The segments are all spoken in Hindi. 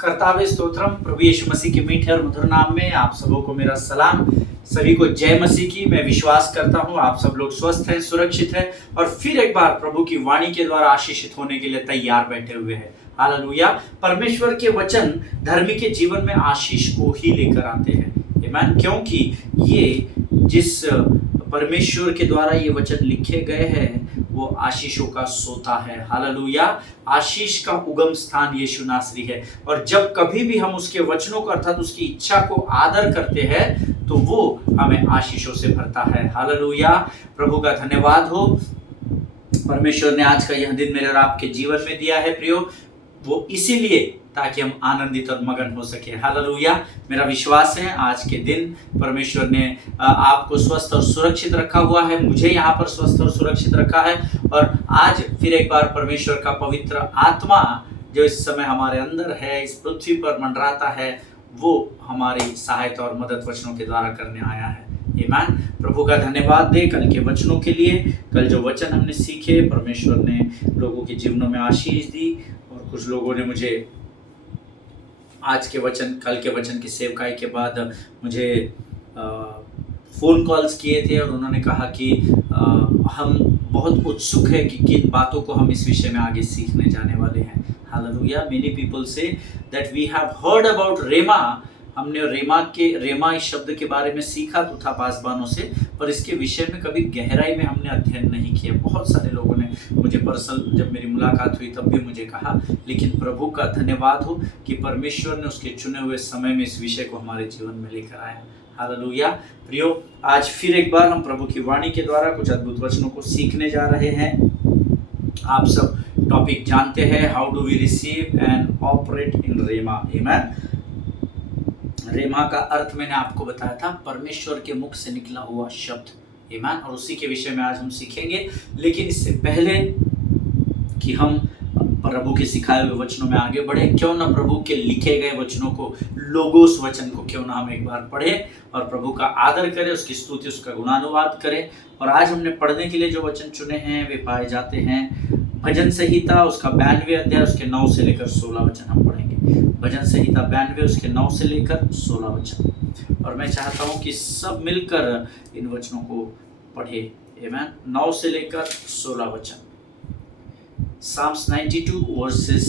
कर्तावे स्तोत्रम। प्रभु यीशु मसीह के मीठे और मधुर नाम में आप सबों को मेरा सलाम। सभी को जय मसीह की। मैं विश्वास करता हूँ आप सब लोग स्वस्थ हैं, सुरक्षित हैं और फिर एक बार प्रभु की वाणी के द्वारा आशीषित होने के लिए तैयार बैठे हुए हैं। हालेलुया। परमेश्वर के वचन धर्मी के जीवन में आशीष को ही लेकर आते हैं। आमीन। क्योंकि ये जिस परमेश्वर के द्वारा ये वचन लिखे गए हैं वो आशीषों का सोता है। हालेलुया। आशीष का उगम स्थान यीशु नासरी है और जब कभी भी हम उसके वचनों को अर्थात उसकी इच्छा को आदर करते हैं तो वो हमें आशीषों से भरता है। हालेलुया। प्रभु का धन्यवाद हो। परमेश्वर ने आज का यह दिन मेरे और आपके जीवन में दिया है प्रियो, वो इसीलिए ताकि हम आनंदित और मगन हो सके। हालेलुया। मेरा विश्वास है आज के दिन परमेश्वर ने आपको स्वस्थ और सुरक्षित रखा हुआ है, मुझे यहाँ पर स्वस्थ और सुरक्षित रखा है और आज फिर एक बार परमेश्वर का पवित्र आत्मा जो इस समय हमारे अंदर है, इस पृथ्वी पर मंडराता है, वो हमारी सहायता और मदद वचनों के द्वारा करने आया है। आमीन। प्रभु का धन्यवाद दे कल के वचनों के लिए। कल जो वचन हमने सीखे परमेश्वर ने लोगों के जीवनों में आशीष दी और कुछ लोगों ने मुझे आज के वचन, कल के वचन की सेवकाई के बाद मुझे फ़ोन कॉल्स किए थे और उन्होंने कहा कि हम बहुत उत्सुक है कि किन बातों को हम इस विषय में आगे सीखने जाने वाले हैं। Hallelujah. Many people say that we have heard about rhema. हमने रेमा इस शब्द के बारे में सीखा तो था पासबानों से, पर इसके विषय में कभी गहराई में हमने अध्ययन नहीं किया। बहुत सारे लोगों ने मुझे पर्सनल जब मेरी मुलाकात हुई तब भी मुझे कहा, लेकिन प्रभु का धन्यवाद हो कि परमेश्वर ने उसके चुने हुए समय में इस विषय को हमारे जीवन में लेकर आया। हालेलुया। प्रियो, आज फिर एक बार हम प्रभु की वाणी के द्वारा कुछ अद्भुत वचनों को सीखने जा रहे हैं। आप सब टॉपिक जानते हैं, how do we receive and operate in rhema. आमीन। रेमा का अर्थ मैंने आपको बताया था, परमेश्वर के मुख से निकला हुआ शब्द। आमीन। और उसी के विषय में आज हम सीखेंगे, लेकिन इससे पहले कि हम प्रभु के सिखाए हुए वचनों में आगे बढ़े, क्यों ना प्रभु के लिखे गए वचनों को, लोगोस वचन को क्यों ना हम एक बार पढ़ें और प्रभु का आदर करें, उसकी स्तुति, उसका गुणानुवाद करें। और आज हमने पढ़ने के लिए जो वचन चुने हैं वे पाए जाते हैं भजन संहिता उसका 92 अध्याय उसके 9 से लेकर 16 वचन हम पढ़ेंगे। भजन संहिता 92 उसके 9 से लेकर 16 वचन। और मैं चाहता हूँ कि सब मिलकर इन वचनों को पढ़े। आमीन। 9 से लेकर 16 वचन। Psalms 91 verses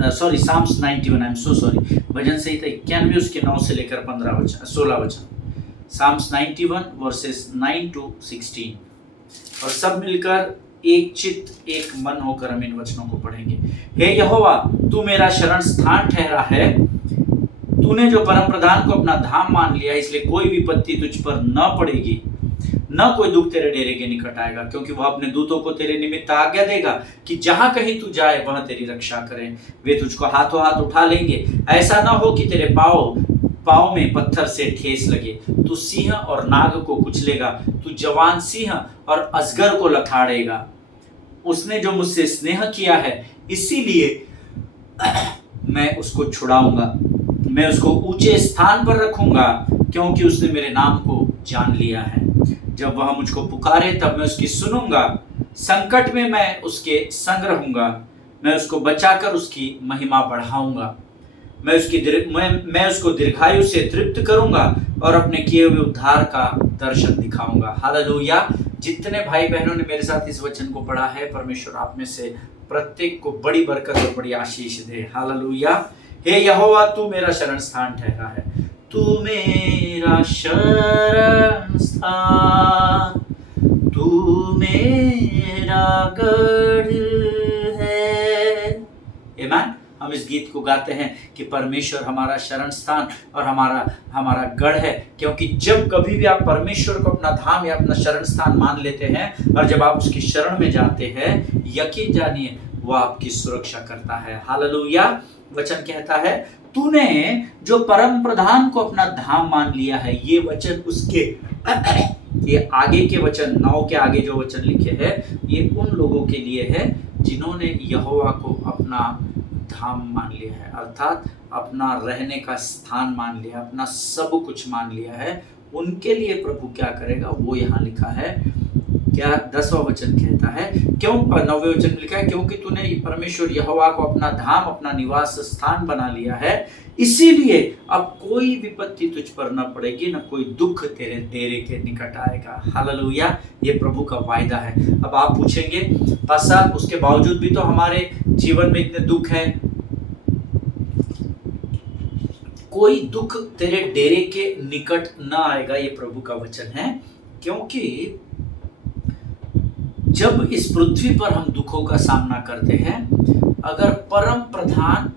Psalms 91, I am so sorry. भजन संहिता 91 उसके 9 से लेकर 16 वचन। Psalms 91 verses 9 to 16। और सब मिलकर एक चित्त एक मन होकर हम इन वचनों को पढ़ेंगे। हे यहोवा, तू मेरा शरण स्थान ठहरा है। तूने जो परम प्रधान को अपना धाम मान लिया, इसलिए कोई विपत्ति तुझ पर न पड़ेगी, न कोई दुख तेरे डेरे के निकट आएगा, क्योंकि वह अपने दूतों को तेरे निमित्त आज्ञा देगा कि जहां कहीं तू जाए वहां तेरी रक्षा करें। वे तुझको हाथों हाथ उठा लेंगे, ऐसा न हो कि तेरे पाँव में पत्थर से ठेस लगे। तू सिंह और नाग को कुचलेगा, तू जवान सिंह और अजगर को लथाड़ेगा। उसने जो मुझसे स्नेह किया है इसीलिए मैं उसको छुड़ाऊंगा। मैं उसको ऊंचे स्थान पर रखूंगा, क्योंकि उसने मेरे नाम को जान लिया है। जब वह मुझको पुकारे तब मैं उसकी सुनूंगा। संकट में मैं उसके संग रहूंगा। मैं उसको बचाकर उसकी महिमा बढ़ाऊंगा। मैं उसको दीर्घायु से तृप्त करूंगा और अपने किए हुए उद्धार का दर्शन दिखाऊंगा। हालेलुया। जितने भाई बहनों ने मेरे साथ इस वचन को पढ़ा है, परमेश्वर आप में से प्रत्येक को बड़ी बरकत और बड़ी आशीष दे। हालेलुया। हे यहोवा, तू मेरा शरण स्थान ठहरा है। तू मेरा शरण स्थान, तू मेरा गढ़ है। आमीन। हम इस गीत को गाते हैं कि परमेश्वर हमारा शरण स्थान और हमारा गढ़ है, क्योंकि जब कभी भी आप परमेश्वर को अपना धाम या अपना शरण स्थान मान लेते हैं और जब आप उसकी शरण में जाते हैं, यकीन जानिए वो आपकी सुरक्षा करता है। हालेलुया। वचन कहता है, तूने जो परम प्रधान को अपना धाम मान लिया है। ये वचन उसके ये आगे के वचन 9 के आगे जो वचन लिखे हैं ये उन लोगों के लिए है जिन्होंने यहोवा को अपना धाम मान लिया है, अर्थात अपना रहने का स्थान मान लिया, अपना सब कुछ मान लिया है। उनके लिए प्रभु क्या करेगा वो यहाँ लिखा है क्या 10वां वचन कहता है, क्यों 9वें वचन में लिखा है, क्योंकि तूने परमेश्वर यहोवा को अपना धाम, अपना निवास स्थान बना लिया है, इसीलिए अब कोई विपत्ति तुझ पर न पड़ेगी, न कोई दुख तेरे डेरे के निकट आएगा। हालेलुया, ये प्रभु का वायदा है। अब आप पूछेंगे, पास्टर उसके बावजूद भी तो हमारे जीवन में इतने दुख हैं। कोई दुख तेरे डेरे के निकट न आएगा, ये प्रभु का वचन है। क्योंकि जब इस पृथ्वी पर हम दुखों का सामना करते हैं, अगर परम प्रधान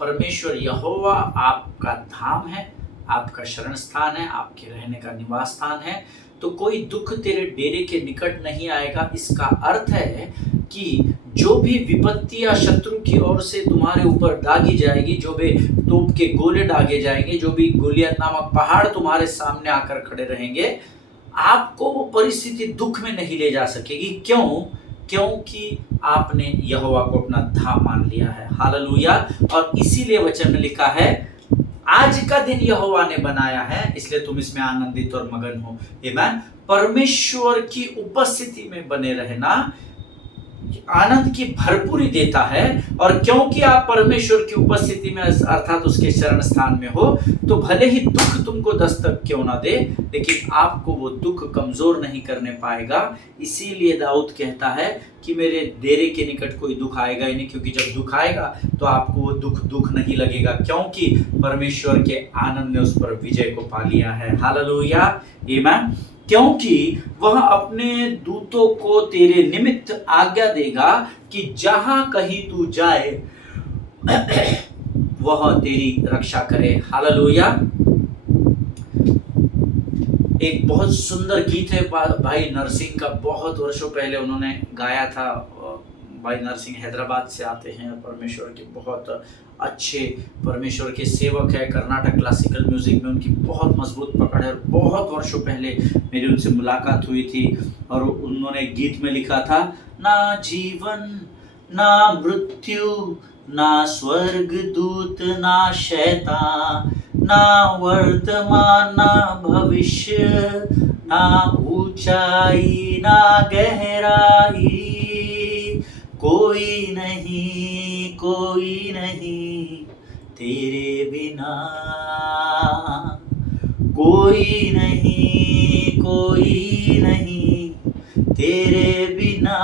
परमेश्वर यहोवा आपका धाम है, आपका शरण स्थान है, आपके रहने का निवास स्थान है, तो कोई दुख तेरे डेरे के निकट नहीं आएगा। इसका अर्थ है कि जो भी विपत्ति या शत्रु की ओर से तुम्हारे ऊपर दागी जाएगी, जो भी तोप के गोले दागे जाएंगे, जो भी गोलियत नामक पहाड़ तुम्हारे सामने आकर खड़े रहेंगे, आपको वो परिस्थिति दुख में नहीं ले जा सकेगी। क्यों? क्योंकि आपने यहोवा को अपना धाम मान लिया है। हालेलुया। और इसीलिए वचन में लिखा है, आज का दिन यहोवा ने बनाया है, इसलिए तुम इसमें आनंदित और मगन हो। आमीन। परमेश्वर की उपस्थिति में बने रहना आनंद की भरपूरी देता है। और क्योंकि आप परमेश्वर की उपस्थिति में अर्थात उसके शरण स्थान में हो, तो भले ही दुख तुमको दस्तक क्यों ना दे, लेकिन आपको वो दुख कमजोर नहीं करने पाएगा। इसीलिए दाऊद कहता है कि मेरे डेरे के निकट कोई दुख आएगा ही नहीं, क्योंकि जब दुख आएगा तो आपको वो दुख नहीं लगेगा, क्योंकि परमेश्वर के आनंद ने उस पर विजय को पा लिया है। हालेलुया, आमीन। क्योंकि वह अपने दूतों को तेरे निमित्त आज्ञा देगा कि जहां कहीं तू जाए वह तेरी रक्षा करे। हालेलुया। एक बहुत सुंदर गीत है भाई नरसिंह का, बहुत वर्षों पहले उन्होंने गाया था। भाई नरसिंह हैदराबाद से आते हैं, परमेश्वर के बहुत अच्छे परमेश्वर के सेवक है। कर्नाटक क्लासिकल म्यूजिक में उनकी बहुत मजबूत पकड़ है। बहुत वर्षों पहले मेरी उनसे मुलाकात हुई थी और उन्होंने गीत में लिखा था, ना जीवन ना मृत्यु ना स्वर्ग दूत ना शैतान, ना वर्तमान ना भविष्य, ना ऊंचाई ना गहराई, कोई नहीं तेरे बिना, कोई नहीं तेरे बिना।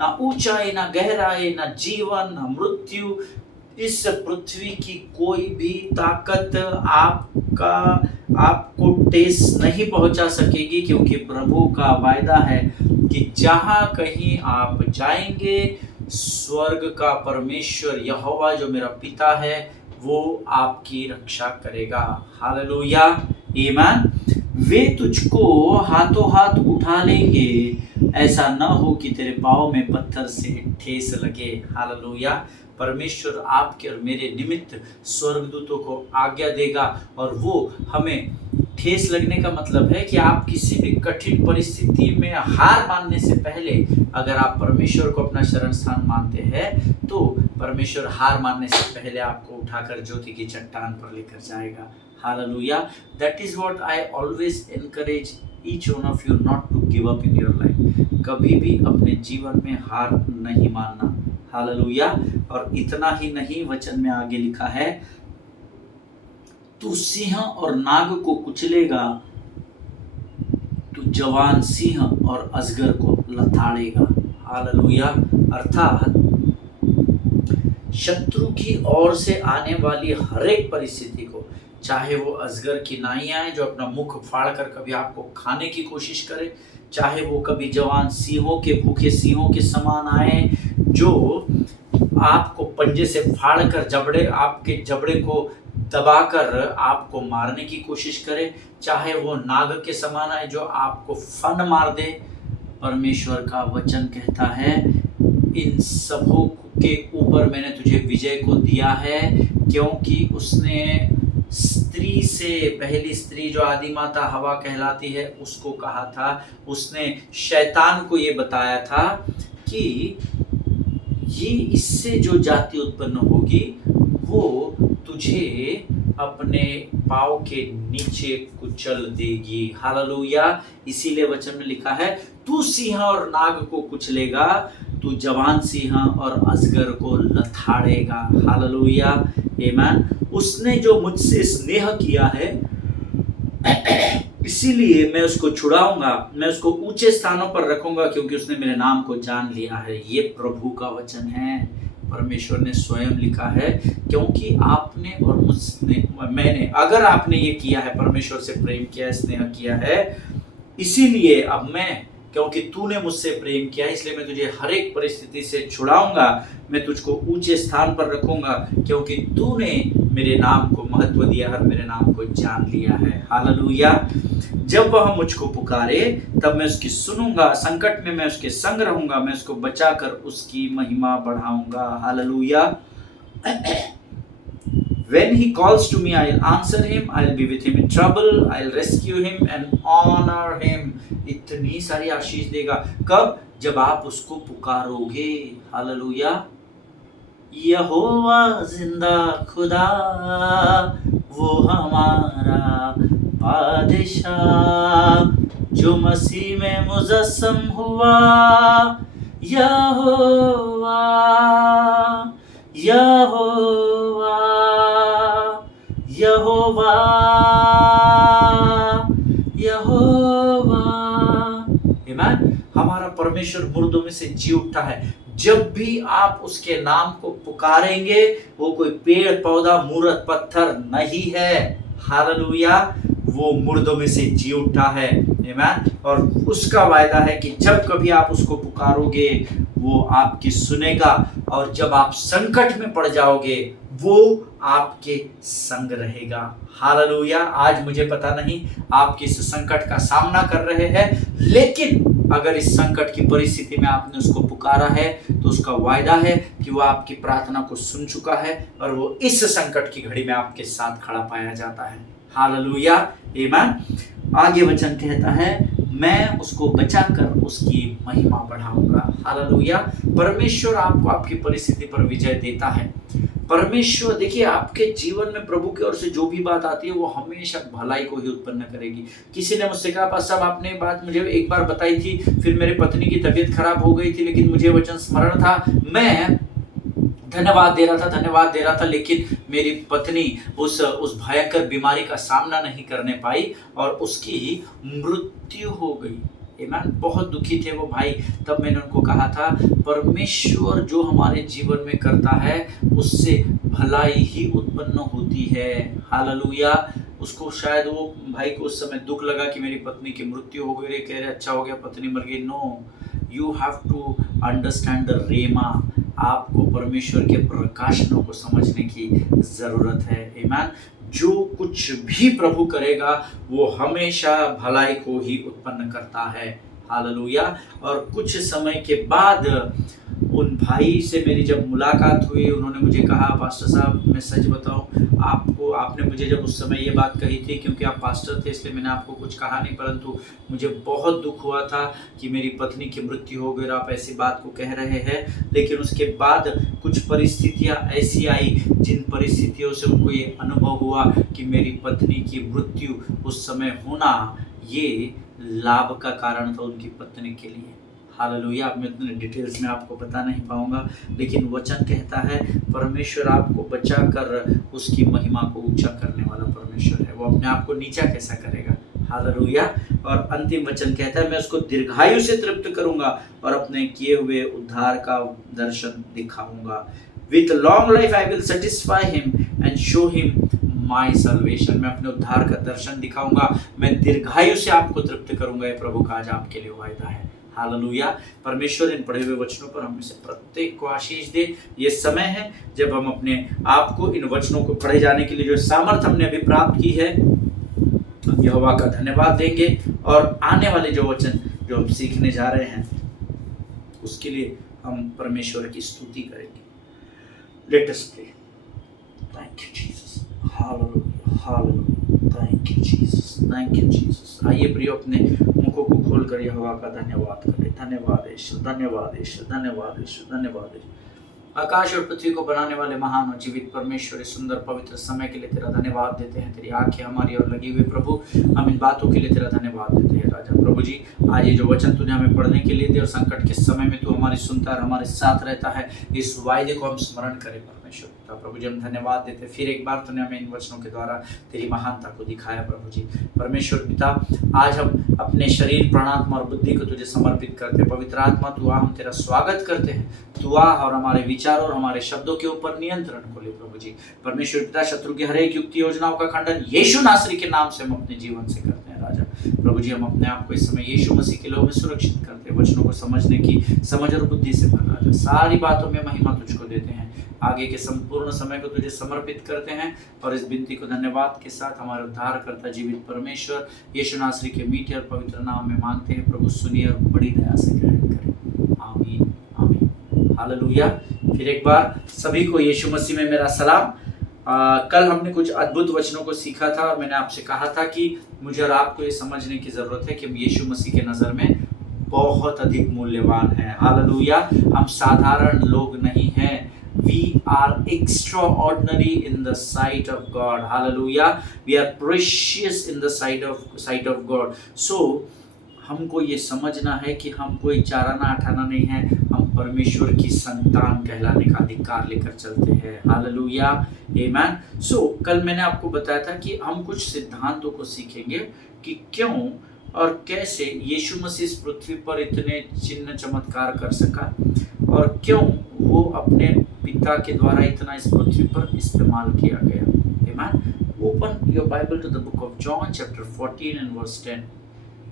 ना ऊंचाई ना गहराई ना जीवन ना मृत्यु, इस पृथ्वी की कोई भी ताकत आपको ठेस नहीं पहुंचा सकेगी, क्योंकि प्रभु का वायदा है कि जहां कहीं आप जाएंगे, स्वर्ग का परमेश्वर यहोवा जो मेरा पिता है वो आपकी रक्षा करेगा। हालेलुया, आमीन। वे तुझको हाथों हाथ उठा लेंगे, ऐसा न हो कि तेरे पाँव में पत्थर से ठेस लगे। हालेलुया। परमेश्वर आपके और मेरे निमित्त स्वर्गदूतों को आज्ञा देगा, और वो हमें ठेस लगने का मतलब है कि आप किसी भी कठिन परिस्थिति में हार मानने से पहले अगर आप परमेश्वर को अपना शरण स्थान मानते हैं, तो परमेश्वर हार मानने से पहले आपको उठाकर ज्योति की चट्टान पर लेकर जाएगा। Hallelujah. That is what I always encourage each one of you, not to give up in your life. कभी भी अपने जीवन में हार नहीं मानना। हालेलुया। और इतना ही नहीं, वचन में आगे लिखा है, तू सिंह और नाग को कुचलेगा, तू जवान सिंह और अजगर को लताड़ेगा। हालेलुया। अर्थात शत्रु की ओर से आने वाली हर एक परिस्थिति को, चाहे वो अजगर की नाई आए जो अपना मुख फाड़ कर कभी आपको खाने की कोशिश करे, चाहे वो कभी जवान सिंहों के, भूखे सिंहों के समान आए जो आपको पंजे से फाड़ कर आपके जबड़े को दबाकर आपको मारने की कोशिश करे, चाहे वो नाग के समान आए जो आपको फन मार दे। परमेश्वर का वचन कहता है, इन सबों के ऊपर मैंने तुझे विजय को दिया है, क्योंकि उसने स्त्री से, पहली स्त्री जो आदि माता हवा कहलाती है, उसको कहा था, उसने शैतान को ये बताया था कि ये इससे जो जाति उत्पन्न होगी वो तुझे अपने पाँव के नीचे कुचल देगी। हालेलुया। इसीलिए वचन में लिखा है, तू सिंह और नाग को कुचलेगा, तू जवान सिंह और अजगर को लथाड़ेगा। हालेलुया। आमीन। उसने जो मुझसे स्नेह किया है इसीलिए मैं उसको छुड़ाऊंगा, मैं उसको ऊंचे स्थानों पर रखूंगा, क्योंकि उसने मेरे नाम को जान लिया है। ये प्रभु का वचन है, परमेश्वर ने स्वयं लिखा है। क्योंकि आपने और मुझने, मैंने, अगर आपने ये किया है, परमेश्वर से प्रेम किया है, स्नेह किया है, इसीलिए अब मैं, क्योंकि तूने मुझसे प्रेम किया है, इसलिए मैं तुझे हर एक परिस्थिति से छुड़ाऊंगा, मैं तुझको ऊंचे स्थान पर रखूंगा, क्योंकि तूने मेरे नाम को महत्व दिया है और मेरे नाम को जान लिया है। हालेलुया। जब वह मुझको पुकारे तब मैं उसकी सुनूंगा, संकट में मैं उसके संग रहूंगा, मैं उसको बचाकर उसकी महिमा बढ़ाऊंगा। Hallelujah. When he calls to me, I'll answer him, I'll be with him in trouble, I'll rescue him and honor him. इतनी सारी आशीष देगा। कब? जब आप उसको पुकारोगे। हालेलुया। यहोवा जिंदा खुदा, वो हमारा बादशाह, जो मसीह में मुजस्सम हुआ। यहोवा, यहोवा, यहोवा, यहोवा। आमीन। हमारा परमेश्वर मुर्दों में से जी उठा है। जब भी आप उसके नाम को पुकारेंगे, वो कोई पेड़ पौधा मूर्त पत्थर नहीं है। हालेलुया। वो मुर्दों में से जी उठा है। आमीन। और उसका वायदा है कि जब कभी आप उसको पुकारोगे वो आपकी सुनेगा, और जब आप संकट में पड़ जाओगे वो आपके संग रहेगा। हालेलुया। आज मुझे पता नहीं आप किस संकट का सामना कर रहे हैं, लेकिन अगर इस संकट की परिस्थिति में आपने उसको पुकारा है तो उसका वायदा है कि वो आपकी प्रार्थना को सुन चुका है और वो इस संकट की घड़ी में आपके साथ खड़ा पाया जाता है। हालेलुया। आमीन। आगे वचन कहता है, मैं उसको बचाकर उसकी महिमा बढ़ाऊंगा। हालेलुया। परमेश्वर आपको आपकी परिस्थिति पर विजय देता है। परमेश्वर, देखिए, आपके जीवन में प्रभु की ओर से जो भी बात आती है वो हमेशा भलाई को ही उत्पन्न करेगी। किसी ने मुझसे कहा, पास्टर साहब आपने बात मुझे एक बार बताई थी, फिर मेरे पत्नी की तबीयत खराब हो गई थी, लेकिन मुझे वचन स्मरण था, मैं धन्यवाद दे रहा था, लेकिन मेरी पत्नी उस भयंकर बीमारी का सामना नहीं करने पाई और उसकी मृत्यु हो गई। आमीन। बहुत दुखी थे वो भाई। तब मैंने उनको कहा था, परमेश्वर जो हमारे जीवन में करता है उससे भलाई ही उत्पन्न होती है। हालेलुया। उसको शायद, वो भाई को उस समय दुख लगा कि मेरी पत्नी की मृत्यु हो गई, कह रहे अच्छा हो गया, पत्नी मर गई। No, you have to understand the rhema. आपको परमेश्वर के प्रकाशनों को समझने की जरूरत है। आमीन। जो कुछ भी प्रभु करेगा वो हमेशा भलाई को ही उत्पन्न करता है। हालेलुया। और कुछ समय के बाद उन भाई से मेरी जब मुलाकात हुई, उन्होंने मुझे कहा, पास्टर साहब मैं सच बताऊं आपको, आपने मुझे जब उस समय ये बात कही थी, क्योंकि आप पास्टर थे इसलिए मैंने आपको कुछ कहा नहीं, परंतु मुझे बहुत दुख हुआ था कि मेरी पत्नी की मृत्यु हो गई और आप ऐसी बात को कह रहे हैं। लेकिन उसके बाद कुछ परिस्थितियां ऐसी आई जिन परिस्थितियों से उनको ये अनुभव हुआ कि मेरी पत्नी की मृत्यु उस समय होना ये लाभ का कारण था उनकी पत्नी के लिए। हालेलुया। अब मैं इतने डिटेल्स में आपको बता नहीं पाऊंगा, लेकिन वचन कहता है परमेश्वर आपको बचाकर उसकी महिमा को ऊंचा करने वाला परमेश्वर है। वो अपने आप को नीचा कैसा करेगा। हालेलुया। और अंतिम वचन कहता है, मैं उसको दीर्घायु से तृप्त करूंगा और अपने किए हुए उद्धार का दर्शन दिखाऊंगा। With long life I will satisfy him and show him my salvation. मैं अपने उद्धार का दर्शन दिखाऊंगा, मैं दीर्घायु से आपको तृप्त करूंगा। ये प्रभु का आज आपके लिए वायदा है। हालेलुया। परमेश्वर इन पढ़े हुए वचनों पर हम से प्रत्येक को आशीष दे। ये समय है जब हम अपने आप को इन वचनों को पढ़े जाने के लिए जो सामर्थ हमने अभी प्राप्त की है, हम यहोवा का धन्यवाद देंगे और आने वाले जो वचन जो हम सीखने जा रहे हैं उसके लिए हम परमेश्वर की स्तुति करेंगे। Let us pray. Thank you Jesus. Hallelujah, hallelujah. Thank you Jesus, thank you Jesus. आइए प्रियो, अपने मुखों को खोलकर यहोवा का धन्यवाद करें। धन्यवाद ईश्वर, धन्यवाद ईश्वर, धन्यवाद ईश्वर, धन्यवाद ईश्वर। आकाश और पृथ्वी को बनाने वाले महान और जीवित परमेश्वर, इस सुंदर पवित्र समय के लिए तेरा धन्यवाद देते हैं। तेरी आंखें हमारी और लगी हुई प्रभु, हम इन बातों के लिए तेरा धन्यवाद देते हैं राजा। प्रभु जी, आज ये जो वचन तूने हमें पढ़ने के लिए दिया और संकट के समय में तू हमारी सुनता और हमारे साथ रहता है, इस वायदे को हम स्मरण करें परमेश्वर। प्रभु जी, हम धन्यवाद देते हैं, फिर एक बार तूने हमें इन वचनों के द्वारा तेरी महानता को दिखाया प्रभु जी। परमेश्वर पिता, आज हम अपने शरीर, प्राणात्मा और बुद्धि को तुझे समर्पित करते हैं। पवित्र आत्मा तू आ, हम तेरा स्वागत करते हैं। तू आ और हमारे विचारों और हमारे शब्दों के ऊपर नियंत्रण को ले प्रभु जी। परमेश्वर पिता, शत्रु की हर एक युक्ति योजनाओं का खंडन यीशु नासरी के नाम से हम अपने जीवन से करते हैं राजा। प्रभु जी, हम अपने आप को इस समय यीशु मसीह के लोग में सुरक्षित करते हैं। वचनों को समझने की समझ और बुद्धि से भर राजा। सारी बातों में महिमा तुझको देते हैं। आगे के संपूर्ण समय को तुझे समर्पित करते हैं और इस विनती को धन्यवाद के साथ हमारे उद्धार करता जीवित परमेश्वर यीशु नासरी के मीठे और पवित्र नाम में मांगते हैं प्रभु। सुनिए और बड़ी दया से ग्रहण करें। आमीन आमीन हालेलुया। फिर एक बार सभी को यीशु मसीह में मेरा सलाम। कल हमने कुछ अद्भुत वचनों को सीखा था और मैंने आपसे कहा था कि मुझे और आपको ये समझने की जरूरत है कि हम यीशु मसीह के नजर में बहुत अधिक मूल्यवान हैं। हालेलुया। हम साधारण लोग नहीं हैं। We are extraordinary in the sight of God. Hallelujah. We are precious in the sight of God. So हमको ये समझना है कि हम कोई चाराना अठाना नहीं है, हम परमेश्वर की संतान कहलाने का अधिकार लेकर चलते हैं। हालेलुया, आमीन। सो कल मैंने आपको बताया था कि हम कुछ सिद्धांतों को सीखेंगे कि क्यों और कैसे यीशु मसीह इस पृथ्वी पर इतने चिन्ह चमत्कार कर सका और क्यों वो अपने पिता के द्वारा इतना इस पृथ्वी पर इस्तेमाल किया गया। आमीन। Open your Bible to the book of John chapter 14 and verse 10।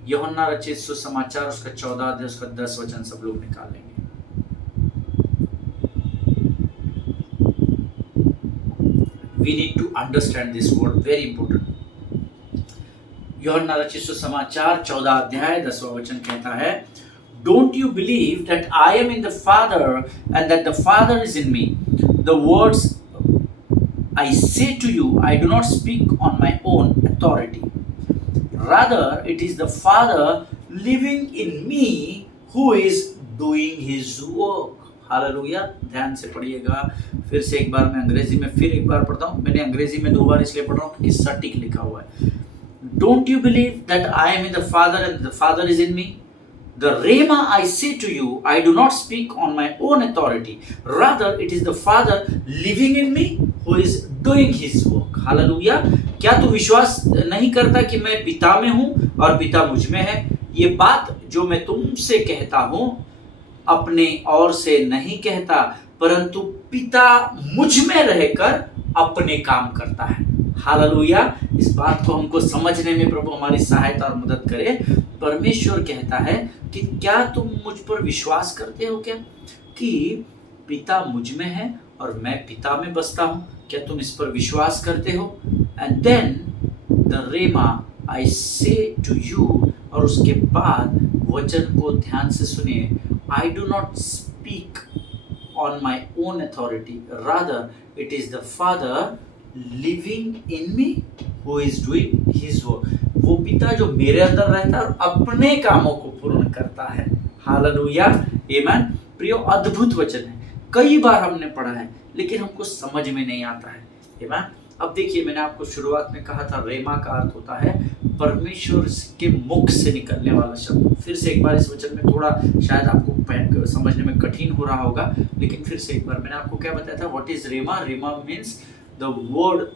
यूहन्ना रचित सुसमाचार उसका 14 अध्याय उसका 10 वचन सब लोग निकालेंगे। We need to understand this word, very important. यूहन्ना रचित सुसमाचार 14 अध्याय 10वां वचन कहता है, Don't you believe that I am in the Father and that the Father is in me? The words I say to you, I do not speak on my own authority. Rather, it is the Father living in me who is doing His work. Hallelujah. ध्यान से पढ़िएगा। फिर से एक बार मैं अंग्रेजी में फिर एक बार पढ़ता हूँ। मैंने अंग्रेजी में 2 बार इसलिए पढ़ रहा हूँ क्योंकि सटीक लिखा हुआ है। Don't you believe that I am in the Father and the Father is in me? The rhema I say to you, I do not speak on my own authority. Rather, it is the Father living in me who is doing His work. Hallelujah. क्या तू विश्वास नहीं करता कि मैं पिता में हूँ और पिता मुझ में है? ये बात जो मैं तुमसे कहता हूँ अपने ओर से नहीं कहता, परंतु पिता मुझ में रहकर अपने काम करता है। हालेलुया। इस बात को हमको समझने में प्रभु हमारी सहायता और मदद करे। परमेश्वर कहता है कि क्या तुम मुझ पर विश्वास करते हो क्या कि पिता मुझ में है और मैं पिता में बसता हूँ? क्या तुम इस पर विश्वास करते हो? एंड देन द रेमा आई से टू यू, और उसके बाद वचन को ध्यान से सुनिए। I do not speak on my own authority, rather it is the father living in me who is doing his work. वो पिता जो मेरे अंदर रहता है और अपने कामों को पूर्ण करता है। हालेलुया, आमीन। प्रियो, अद्भुत वचन है। कई बार हमने पढ़ा है लेकिन हमको समझ में नहीं आता है। आमीन। अब देखिए, मैंने आपको शुरुआत में कहा था रेमा का अर्थ होता है परमेश्वर के मुख से निकलने वाला शब्द। फिर से एक बार इस वचन में थोड़ा शायद आपको समझने में कठिन हो रहा होगा, लेकिन फिर से एक बार मैंने आपको क्या बताया था, what is rhema? Rhema means the word,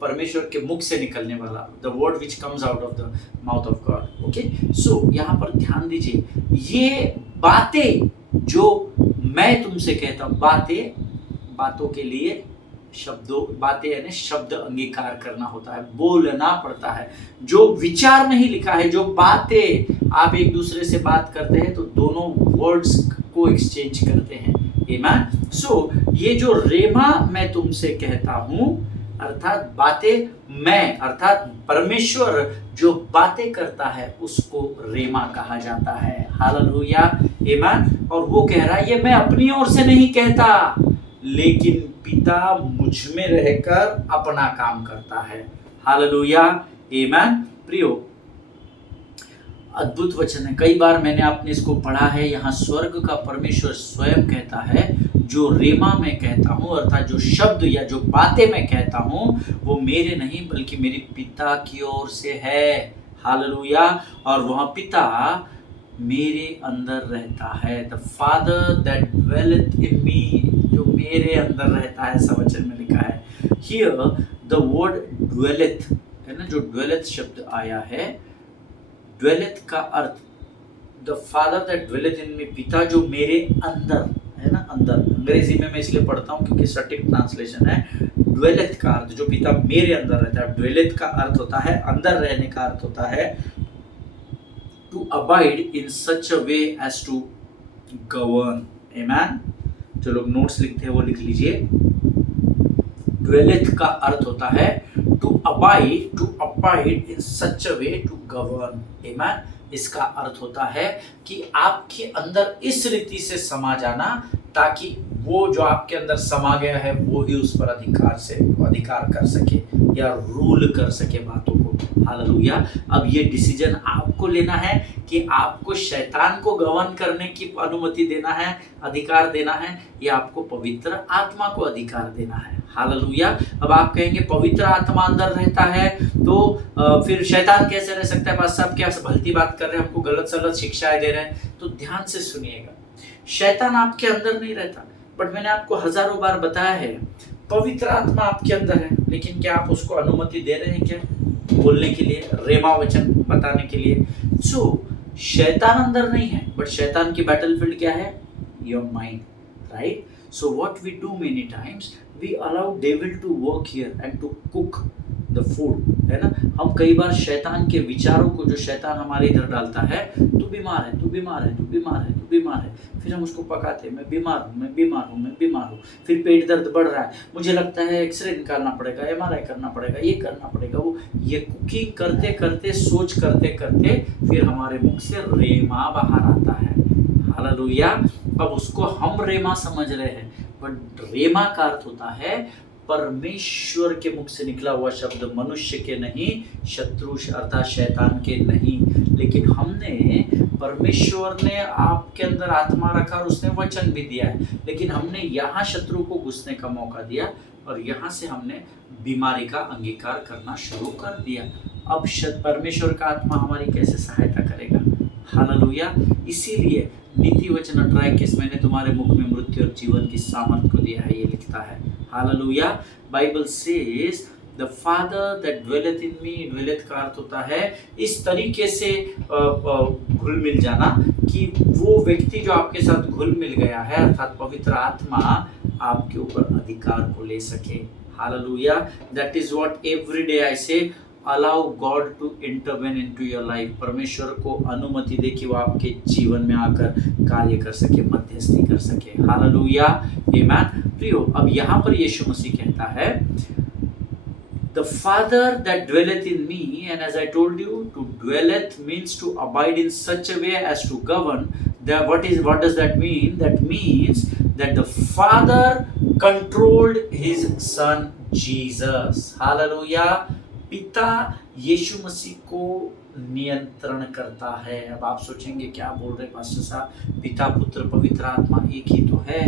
परमेश्वर के मुख से निकलने वाला, the word which comes out of the mouth of God. Okay, so यहाँ पर ध्यान दीजिए, ये बातें जो मैं तुमसे कहता हूँ, बातों के लिए शब्दों, बातें यानी शब्द अंगीकार करना होता है, बोलना पड़ता है। जो विचार नहीं लिखा है, जो बातें आप एक दूसरे से बात करते हैं तो दोनों वर्ड्स को एक्सचेंज करते हैं। आमीन। सो ये जो रेमा मैं तुमसे कहता हूँ, अर्थात बातें, मैं अर्थात परमेश्वर जो बातें करता है उसको रेमा कहा जाता है। हालेलुया, आमीन। और वो कह रहा है ये मैं अपनी ओर से नहीं कहता, लेकिन पिता मुझ में रहकर अपना काम करता है। हालेलुया, आमीन। प्रियो, अद्भुत वचन है। कई बार मैंने आपने इसको पढ़ा है, यहाँ स्वर्ग का परमेश्वर स्वयं कहता है, जो रेमा मैं कहता हूँ अर्थात जो शब्द या जो बातें मैं कहता हूँ वो मेरे नहीं बल्कि मेरे पिता की ओर से है। हालेलुया। और वह पिता मेरे अंदर रहता है। The father that dwelleth in me, जो मेरे अंदर रहता है, ऐसा वचन में लिखा है। हियर द वर्ड dwelleth है ना, जो dwelleth शब्द आया है, dwelleth का earth the father that dwelleth in me, पिता जो मेरे अंदर है ना, अंदर। अंग्रेजी में मैं इसलिए पढ़ता हूँ क्योंकि सटीक ट्रांसलेशन है। dwelleth का अर्थ जो पिता मेरे अंदर रहता है, dwelleth का अर्थ होता है अंदर रहने का अर्थ होता है to abide in such a way as to govern. Amen. जो लोग नोट्स लिखते हैं वो लिख लीजिए। dwelleth का अर्थ होता है to abide in such a way to govern. Amen. इसका अर्थ होता है कि आपके अंदर इस रीति से समा जाना ताकि वो जो आपके अंदर समा गया है वो ही उस पर अधिकार कर सके या रूल कर सके बातों को। हालेलुया। अब ये डिसीजन आपको लेना है कि आपको शैतान को गवर्न करने की अनुमति देना है, अधिकार देना है, या आपको पवित्र आत्मा को अधिकार देना है। हालेलुया। अब आप कहेंगे पवित्र आत्मा अंदर रहता है तो फिर शैतान कैसे रह सकता है? पास साहब क्या भलती बात कर रहे हैं, हमको गलत सलत शिक्षाएं दे रहे हैं। तो ध्यान से सुनिएगा, शैतान आपके अंदर नहीं रहता, बट मैंने आपको हजारों बार बताया है पवित्र आत्मा आपके अंदर है। लेकिन क्या आप उसको अनुमति दे रहे हैं क्या बोलने के लिए, रेमा वचन बताने के लिए? शैतान अंदर नहीं है, बट शैतान की बैटलफील्ड क्या है? Your mind, right? So what we do many times, we allow devil to work here and to cook the food, है ना। हम कई बार शैतान के विचारों को, जो शैतान हमारे इधर डालता है, तू बीमार है, तू बीमार है, तू बीमार है, तू बीमार है, फिर हम उसको पकाते हैं, मैं बीमार हूँ, मैं बीमार हूँ, मैं बीमार हूँ। फिर पेट दर्द बढ़ रहा है, मुझे लगता है एक्सरे निकालना पड़ेगा, MRI करना पड़ेगा, ये करना पड़ेगा, वो। ये कुकिंग करते करते, सोच करते करते फिर हमारे मुख से रेमा बाहर आता है। हालेलुया। अब उसको हम रेमा समझ रहे हैं, बट रेमा का अर्थ होता है परमेश्वर के मुख से निकला हुआ शब्द, मनुष्य के नहीं, शत्रु अर्थात शैतान के नहीं। लेकिन हमने, परमेश्वर ने आपके अंदर आत्मा रखा और उसने वचन भी दिया है, लेकिन हमने यहाँ शत्रु को घुसने का मौका दिया और यहाँ से हमने बीमारी का अंगीकार करना शुरू कर दिया। अब परमेश्वर का आत्मा हमारी कैसे सहायता करेगा? हालेलुया। इसीलिए नीति वचन 18:21, मैंने तुम्हारे मुख में मृत्यु और जीवन की सामर्थ को दिया है, ये लिखता है। Hallelujah. Bible says the father that dwelleth in me, dwelleth का अर्थ होता है इस तरीके से घुल मिल जाना कि वो व्यक्ति जो आपके साथ घुल मिल गया है अर्थात पवित्र आत्मा आपके ऊपर अधिकार को ले सके। Hallelujah. That is what every day I say, allow God to intervene into your life. परमेश्वर को अनुमति दे कि वो आपके जीवन में आकर कार्य कर सके, मध्यस्थी कर सके। हालेलुया। आमीन। प्रियो, अब यहाँ पर यीशु मसीह कहता है the father that dwelleth in me, and as I told you, to dwelleth means to abide in such a way as to govern. What does that mean? That means that the father controlled his son Jesus. Hallelujah. पिता यीशु मसीह को नियंत्रण करता है। अब आप सोचेंगे क्या बोल रहे पास्टर साहब, पिता पुत्र पवित्र आत्मा एक ही तो है?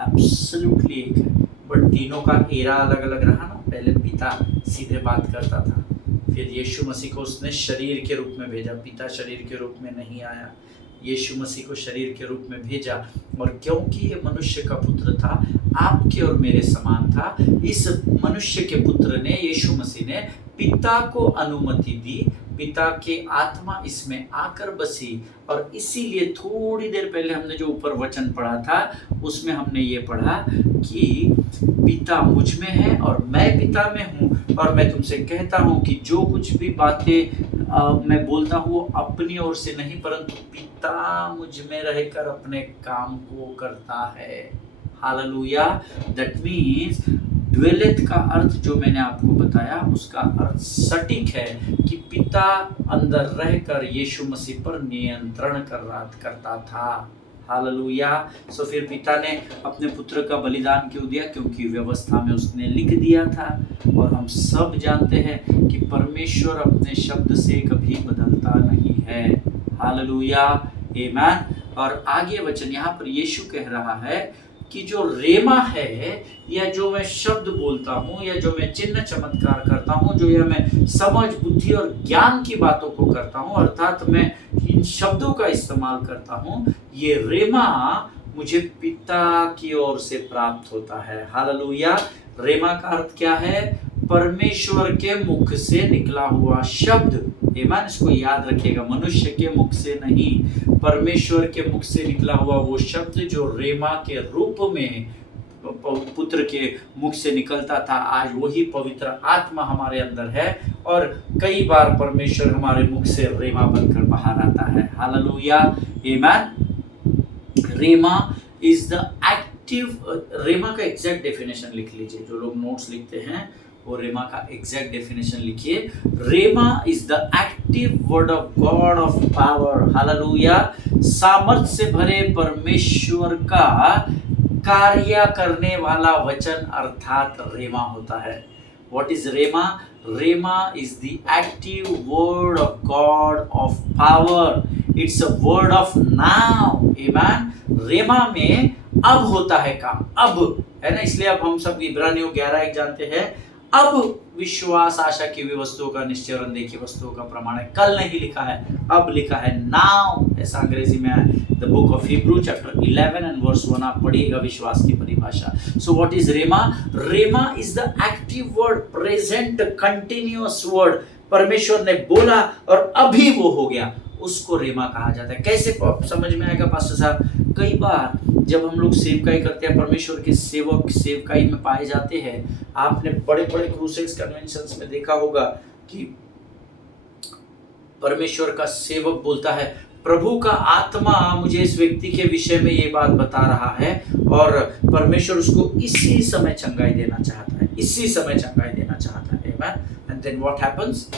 एब्सोल्युटली एक है, बट तीनों का एरा अलग अलग रहा ना। पहले पिता सीधे बात करता था, फिर यीशु मसीह को उसने शरीर के रूप में भेजा। पिता शरीर के रूप में नहीं आया, यीशु मसीह को शरीर के रूप में भेजा। और क्योंकि ये मनुष्य का पुत्र था, आपके और मेरे समान था, इस मनुष्य के पुत्र ने, यीशु मसीह ने पिता को अनुमति दी, पिता के आत्मा इसमें आकर बसी। और इसीलिए थोड़ी देर पहले हमने जो ऊपर वचन पढ़ा था उसमें हमने ये पढ़ा कि पिता मुझ में है और मैं पिता में हूँ। और मैं तुमसे कहता हूँ कि जो कुछ भी बातें मैं बोलता हूँ वो अपनी ओर से नहीं, परंतु पिता मुझ में रहकर अपने काम को करता है। हालेलुया। दैट मीन्स dwelleth का अर्थ जो मैंने आपको बताया उसका अर्थ सटीक है कि पिता अंदर रहकर यीशु मसीह पर नियंत्रण करता था। हालेलुया। सो फिर पिता ने अपने पुत्र का बलिदान क्यों दिया? क्योंकि व्यवस्था में उसने लिख दिया था। और हम सब जानते हैं कि परमेश्वर अपने शब्द से कभी बदलता नहीं है। हालेलुया, आमेन। और आगे वचन यहाँ पर यीशु कह रहा है कि जो रेमा है, या जो मैं शब्द बोलता हूँ, या जो मैं चिन्ह चमत्कार करता हूँ, जो या मैं समझ बुद्धि और ज्ञान की बातों को करता हूँ, अर्थात मैं इन शब्दों का इस्तेमाल करता हूँ, ये रेमा मुझे पिता की ओर से प्राप्त होता है। हालेलुया। रेमा का अर्थ क्या है? परमेश्वर के मुख से निकला हुआ शब्द। आमीन। इसको याद रखिएगा, मनुष्य के मुख से नहीं, परमेश्वर के मुख से निकला हुआ वो शब्द जो रेमा के रूप में पुत्र के मुख से निकलता था, आज वही पवित्र आत्मा हमारे अंदर है और कई बार परमेश्वर हमारे मुख से रेमा बनकर बाहर आता है। हालेलुया, आमीन। रेमा इज द एक्टिव, रेमा का एग्जैक्ट डेफिनेशन लिख लीजिए, जो लोग नोट्स लिखते हैं वो रेमा का एग्जैक्ट डेफिनेशन लिखिए। Rhema is the active word of God of power. Hallelujah. सामर्थ्य से भरे परमेश्वर का कार्य करने वाला वचन अर्थात रेमा होता है। What is रेमा? रेमा is the active word of God of power. It's a word of now. Amen. रेमा में अब होता है काम, अब है ना, इसलिए अब हम सब इब्रानियों 11:1 जानते हैं। अब विश्वास आशा की हुई वस्तुओं का निश्चय और अनदेखी वस्तुओं का प्रमाण है। कल नहीं लिखा है, अब लिखा है नाउ, ऐसा अंग्रेजी में है। The book of Hebrew chapter 11 and verse 1 आप पढ़िएगा विश्वास की परिभाषा। So what is rhema? Rhema is the active word, present continuous word. परमेश्वर ने बोला और अभी वो हो गया, उसको रेमा कहा जाता है। कैसे समझ में आएगा पास्टर साहब? कई बार जब हम लोग सेवकाई करते हैं, परमेश्वर के सेवक सेवकाई में पाए जाते हैं। आपने बड़े बड़े क्रूसेड्स कन्वेंशंस में देखा होगा कि परमेश्वर का सेवक बोलता है, प्रभु का आत्मा मुझे इस व्यक्ति के विषय में ये बात बता रहा है और परमेश्वर उसको इसी समय चंगाई देना चाहता है, इसी समय चंगाई देना चाहता है। Amen. And then what happens?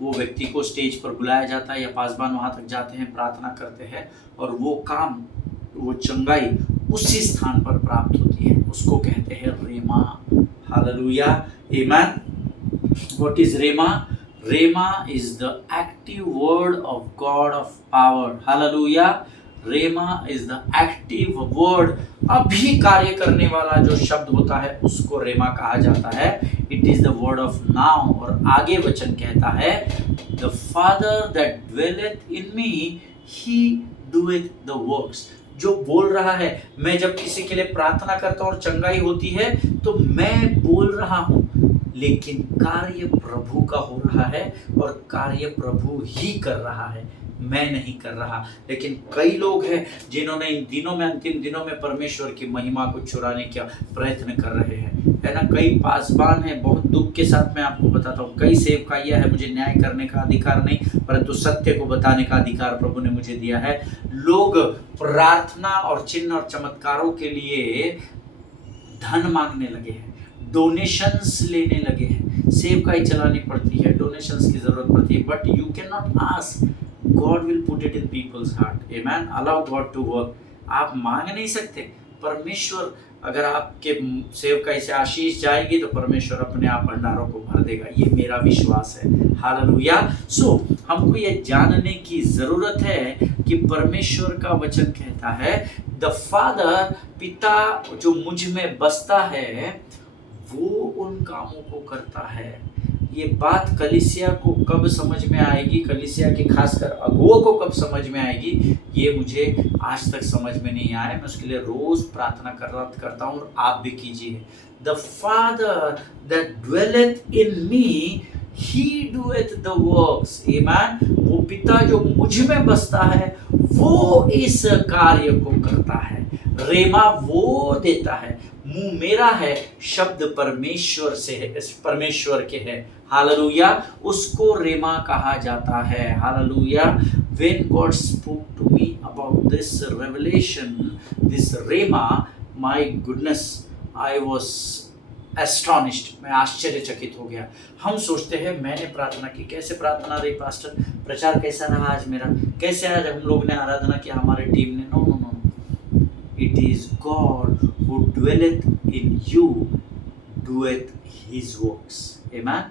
वो व्यक्ति को स्टेज पर बुलाया जाता है या पासबान वहां तक जाते हैं, प्रार्थना करते हैं और वो काम, वो चंगाई उसी स्थान पर प्राप्त होती है। उसको कहते हैं rhema. Hallelujah, amen. What is rhema? Rhema is the active word of God of power. Hallelujah. Rhema is the active word, अभी कार्य करने वाला जो शब्द होता है उसको रेमा कहा जाता है। It is the word of now. और आगे वचन कहता है, the father that dwelleth in me he doeth the works. जो बोल रहा है, मैं जब किसी के लिए प्रार्थना करता हूँ और चंगाई होती है तो मैं बोल रहा हूँ, लेकिन कार्य प्रभु का हो रहा है और कार्य प्रभु ही कर रहा है, मैं नहीं कर रहा। लेकिन कई लोग हैं जिन्होंने इन दिनों में, अंतिम दिनों में परमेश्वर की महिमा को चुराने का प्रयत्न कर रहे हैं, है ना। कई पासबान हैं, बहुत दुख के साथ मैं आपको बताता हूँ, कई सेवकाइयाँ है, मुझे न्याय करने का अधिकार नहीं परंतु सत्य को बताने का अधिकार प्रभु ने मुझे दिया है। लोग प्रार्थना और चिन्ह और चमत्कारों के लिए धन मांगने लगे हैं, डोनेशंस लेने लगे हैं। सेवकाई चलानी पड़ती है, डोनेशंस की जरूरत पड़ती है, but you can not ask, God will put it in people's heart. Amen. Allow God to work. आप मांग नहीं सकते। परमेश्वर, अगर आपके सेवकाई से आशीष जाएगी तो परमेश्वर अपने आप भंडारों को भर देगा, ये मेरा विश्वास है। हालेलुया। सो हमको ये जानने की जरूरत है कि परमेश्वर का वचन कहता है, द फादर, पिता जो मुझ में बसता है वो उन कामों को करता है। ये बात कलीसिया को कब समझ में आएगी, कलीसिया की खासकर अगुओं को कब समझ में आएगी, ये मुझे आज तक समझ में नहीं आया। मैं उसके लिए रोज प्रार्थना करता हूँ और आप भी कीजिए। The father that dwelleth in me he doeth the works. आमीन। वो पिता जो मुझ में बसता है वो इस कार्य को करता है। रेमा वो देता है, मुंह मेरा है, शब्द परमेश्वर से है, परमेश्वर के है। हालेलुया। उसको रेमा कहा जाता है। Hallelujah. When God spoke to me about this revelation, this rema, my goodness, I was astonished. मैं आश्चर्यचकित हो गया। हम सोचते हैं मैंने प्रार्थना की, कैसे प्रार्थना रही पास्टर, प्रचार कैसा रहा आज मेरा, कैसे आज हम लोग ने आराधना किया, हमारे टीम ने। No no no, it is God who dwelleth in you doeth his works. Amen.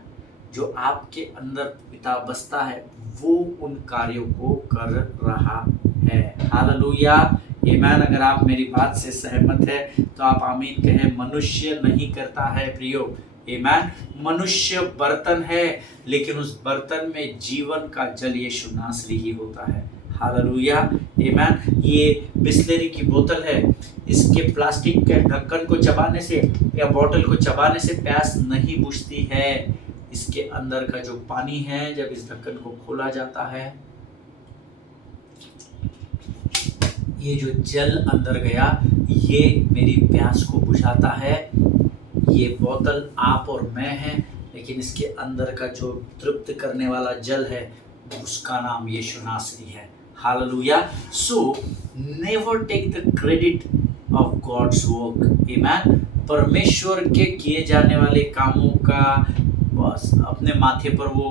जो आपके अंदर पिता बसता है वो उन कार्यों को कर रहा है। हालेलुया, आमीन। अगर आप मेरी बात से सहमत है तो आप आमीन कहें। मनुष्य नहीं करता है प्रियो, आमीन। मनुष्य बर्तन है, लेकिन उस बर्तन में जीवन का जल यीशु नासरी ही होता है। हालेलुया, आमीन। ये बिस्लेरी की बोतल है, इसके प्लास्टिक के ढक्कन को चबाने से या बोतल को चबाने से प्यास नहीं बुझती है। इसके अंदर का जो पानी है, जब इस ढक्कन को खोला जाता है, ये जो जल अंदर गया ये मेरी प्यास को बुझाता है। ये बोतल आप और मैं हैं, लेकिन इसके अंदर का जो तृप्त करने वाला जल है उसका नाम यीशु नासरी है। Hallelujah. So never take the credit of God's work, आमीन। परमेश्वर के किए जाने वाले कामों का बस अपने माथे पर वो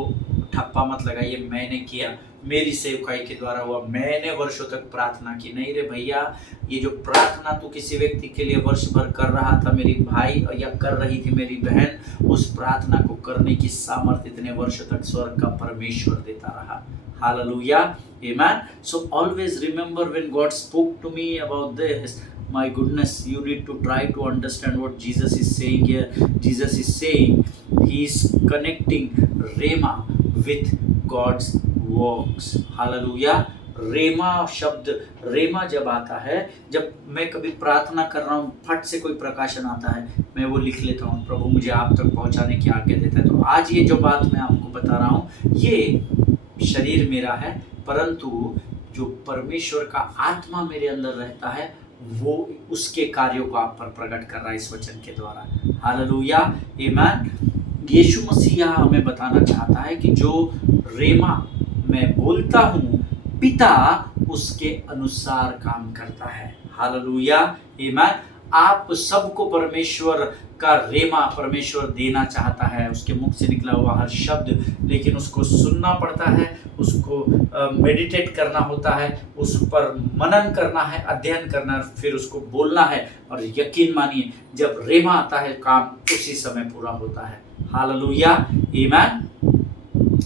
ठप्पा मत लगाइए, मैंने किया, मेरी सेवकाई के द्वारा हुआ, मैंने वर्षों तक प्रार्थना की। नहीं रे भैया, ये जो प्रार्थना तू किसी व्यक्ति के लिए वर्ष भर कर रहा था मेरी भाई, या कर रही थी मेरी बहन, उस प्रार्थना को करने की सामर्थ्य इतने वर्ष तक स्वर्ग का परमेश्वर देता रहा। हालेलुया, आमीन। So always remember when God spoke to me about this, my goodness, you need to try to understand what Jesus is saying here. Jesus is saying he is connecting Rhema with God's works. Hallelujah. रेमा शब्द, रेमा जब आता है, जब मैं कभी प्रार्थना कर रहा हूँ, फट से कोई प्रकाशन आता है, मैं वो लिख लेता हूँ, प्रभु मुझे आप तक पहुँचाने की आज्ञा देता है। तो आज ये जो बात मैं आपको बता रहा हूँ, ये शरीर मेरा है, परंतु जो परमेश्वर का आत्मा मेरे अंदर रहता है वो उसके कार्यों को आप पर प्रकट कर रहा है इस वचन के द्वारा। हालेलुया, आमीन। यीशु मसीह यहाँ हमें बताना चाहता है कि जो रेमा मैं बोलता हूँ, पिता उसके अनुसार काम करता है। हालेलुया, आमीन। आप सबको परमेश्वर का रेमा परमेश्वर देना चाहता है, उसके मुख से निकला हुआ हर शब्द, लेकिन उसको सुनना पड़ता है, उसको मेडिटेट करना होता है, उस पर मनन करना है, अध्ययन करना है, फिर उसको बोलना है। और यकीन मानिए जब रेमा आता है काम उसी समय पूरा होता है। हालेलुया, आमीन।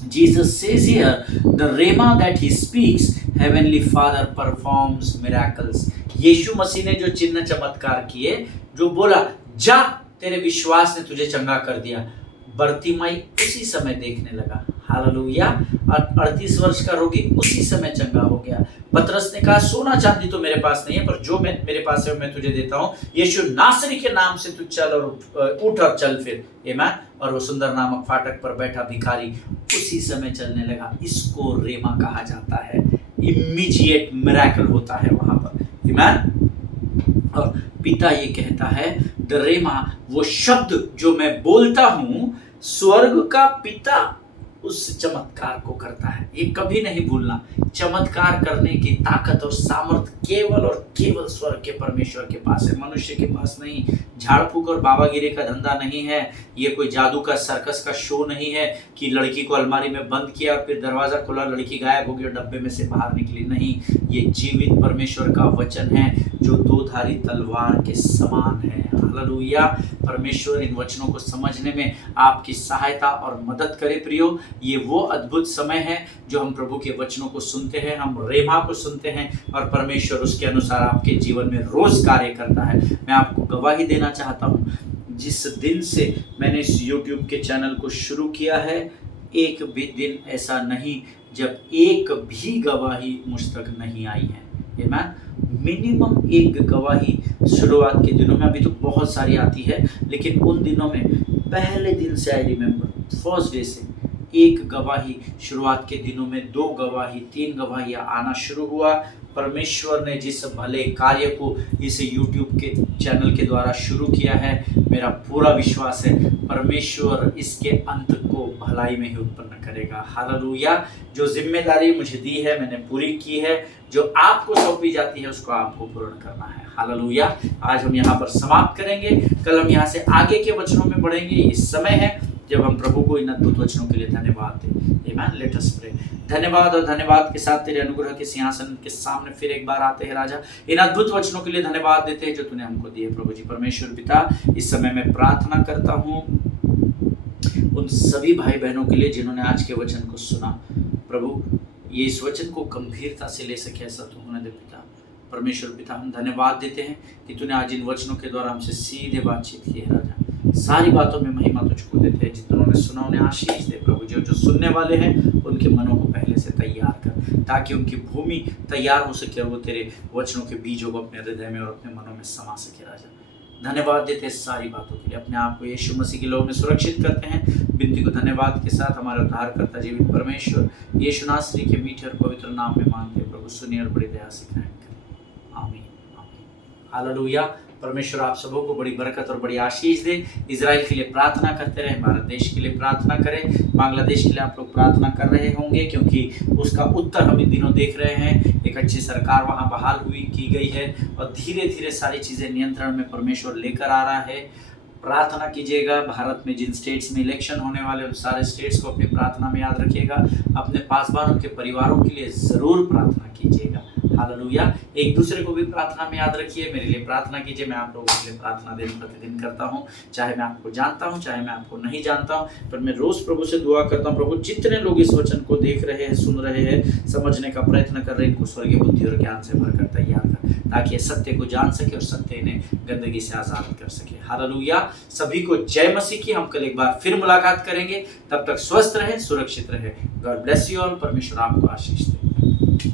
Jesus says here, the rhema that he speaks, heavenly Father performs miracles. यीशु मसीह ने जो चिन्ह चमत्कार किए, जो बोला जा तेरे विश्वास ने तुझे चंगा कर दिया, बर्तिमाई उसी समय देखने लगा। हालेलुया। 38 वर्ष का रोगी उसी समय चंगा हो गया। पतरस ने कहा सोना चांदी तो मेरे पास नहीं है, पर जो मेरे पास है मैं तुझे देता हूँ, यीशु नासरी के नाम से तू चल और उठ और चल फिर, आमीन। और वो सुंदर नामक फाटक पर बैठा भिखारी उसी समय चलने लगा। इसको रेमा कहा जाता है, इमीडिएट मिरेकल होता है वहां पर, आमीन। और पिता ये कहता है द रेमा, वो शब्द जो मैं बोलता हूं, स्वर्ग का पिता उस चमत्कार को करता है। ये कभी नहीं भूलना, चमत्कार करने की ताकत और सामर्थ केवल और केवल स्वर्ग के परमेश्वर के पास है, मनुष्य के पास नहीं। झाड़ फूक और बाबागिरी का धंधा नहीं है, ये कोई जादू का सर्कस का शो नहीं है कि लड़की को अलमारी में बंद किया और फिर दरवाजा खोला, लड़की गायब हो गई और डब्बे में से बाहर निकली। नहीं, ये जीवित परमेश्वर का वचन है जो दो-धारी तलवार के समान है। हालेलुया। परमेश्वर इन वचनों को समझने में आपकी सहायता और मदद करे प्रियो। ये वो अद्भुत समय है जो हम प्रभु के वचनों को सुनते हैं, हम रेमा को सुनते हैं और परमेश्वर उसके अनुसार आपके जीवन में रोज कार्य करता है। मैं आपको गवाही देना चाहता हूँ, जिस दिन से मैंने इस YouTube के चैनल को शुरू किया है, एक भी दिन ऐसा नहीं जब एक भी गवाही मुझ तक नहीं आई है। मिनिमम एक गवाही शुरुआत के दिनों में, अभी तो बहुत सारी आती है, लेकिन उन दिनों में पहले दिन से आई रिमेम्बर फर्स्ट डे से एक गवाही, शुरुआत के दिनों में 2 गवाही 3 गवाहियाँ आना शुरू हुआ। परमेश्वर ने जिस भले कार्य को इस YouTube के चैनल के द्वारा शुरू किया है, मेरा पूरा विश्वास है परमेश्वर इसके अंत को भलाई में ही उत्पन्न करेगा। हालेलुया। जो जिम्मेदारी मुझे दी है मैंने पूरी की है, जो आपको सौंपी जाती है उसको आपको पूर्ण करना है। हालेलुया। आज हम यहाँ पर समाप्त करेंगे, कल हम यहाँ से आगे के वचनों में बढ़ेंगे। ये समय है जब हम प्रभु को इन अद्भुत वचनों के लिए धन्यवाद दें। आमीन। Let us pray. धन्यवाद और धन्यवाद के साथ तेरे अनुग्रह के सिंहासन के सामने फिर एक बार आते हैं राजा। इन अद्भुत वचनों के लिए धन्यवाद देते हैं जो तूने हमको दिए प्रभु जी। परमेश्वर पिता, इस समय मैं प्रार्थना करता हूँ उन सभी भाई बहनों के लिए जिन्होंने आज के वचन को सुना। प्रभु, ये इस वचन को गंभीरता से ले सके ऐसा तू होने दे पिता। परमेश्वर पिता, हम धन्यवाद देते हैं कि तूने आज इन वचनों के द्वारा हमसे सीधे बातचीत की है राजा। सारी बातों में महिमा तुझको देते हैं। जितनों ने सुना उन्हें आशीष दे प्रभु। जो सुनने वाले हैं उनके मनों को पहले से तैयार कर, ताकि उनकी भूमि तैयार हो सके और वो तेरे वचनों के बीजों को अपने हृदय में और अपने मनों में समा सके राजा। धन्यवाद देते हैं सारी बातों के लिए। अपने आप को यीशु मसीह के लोग में सुरक्षित करते हैं। विनती को धन्यवाद के साथ हमारे उद्धारकर्ता जीवित परमेश्वर यीशु नासरी के मीठे और पवित्र नाम में मांगते हैं प्रभु। सुनिए और बड़ी दया से ग्रहण करें। आमीन आमीन हालेलुया। परमेश्वर आप सबों को बड़ी बरकत और बड़ी आशीष दे। इजराइल के लिए प्रार्थना करते रहें, भारत देश के लिए प्रार्थना करें, बांग्लादेश के लिए आप लोग प्रार्थना कर रहे होंगे क्योंकि उसका उत्तर हम इन दिनों देख रहे हैं। एक अच्छी सरकार वहाँ बहाल की गई है और धीरे धीरे सारी चीज़ें नियंत्रण में परमेश्वर लेकर आ रहा है। प्रार्थना कीजिएगा। भारत में जिन स्टेट्स में इलेक्शन होने वाले उन सारे स्टेट्स को अपनी प्रार्थना में याद रखिएगा। अपने पासवान उनके परिवारों के लिए ज़रूर प्रार्थना कीजिएगा। हालेलुया। एक दूसरे को भी प्रार्थना में याद रखिए। मेरे लिए प्रार्थना कीजिए। मैं आप लोगों के लिए प्रार्थना दिन प्रतिदिन करता हूँ, चाहे मैं आपको जानता हूँ चाहे मैं आपको नहीं जानता हूँ, पर मैं रोज़ प्रभु से दुआ करता हूँ। प्रभु, जितने लोग इस वचन को देख रहे हैं, सुन रहे हैं, समझने का प्रयत्न कर रहे हैं, इनको स्वर्गीय बुद्धि और ज्ञान से भरकर तैयार कर, ताकि ये सत्य को जान सके और सत्य इन्हें गंदगी से आज़ाद कर सके। हालेलुया। सभी को जय मसीह की। हम कल एक बार फिर मुलाकात करेंगे। तब तक स्वस्थ रहें, सुरक्षित रहें। God bless you all. परमेश्वर आपको आशीष दे।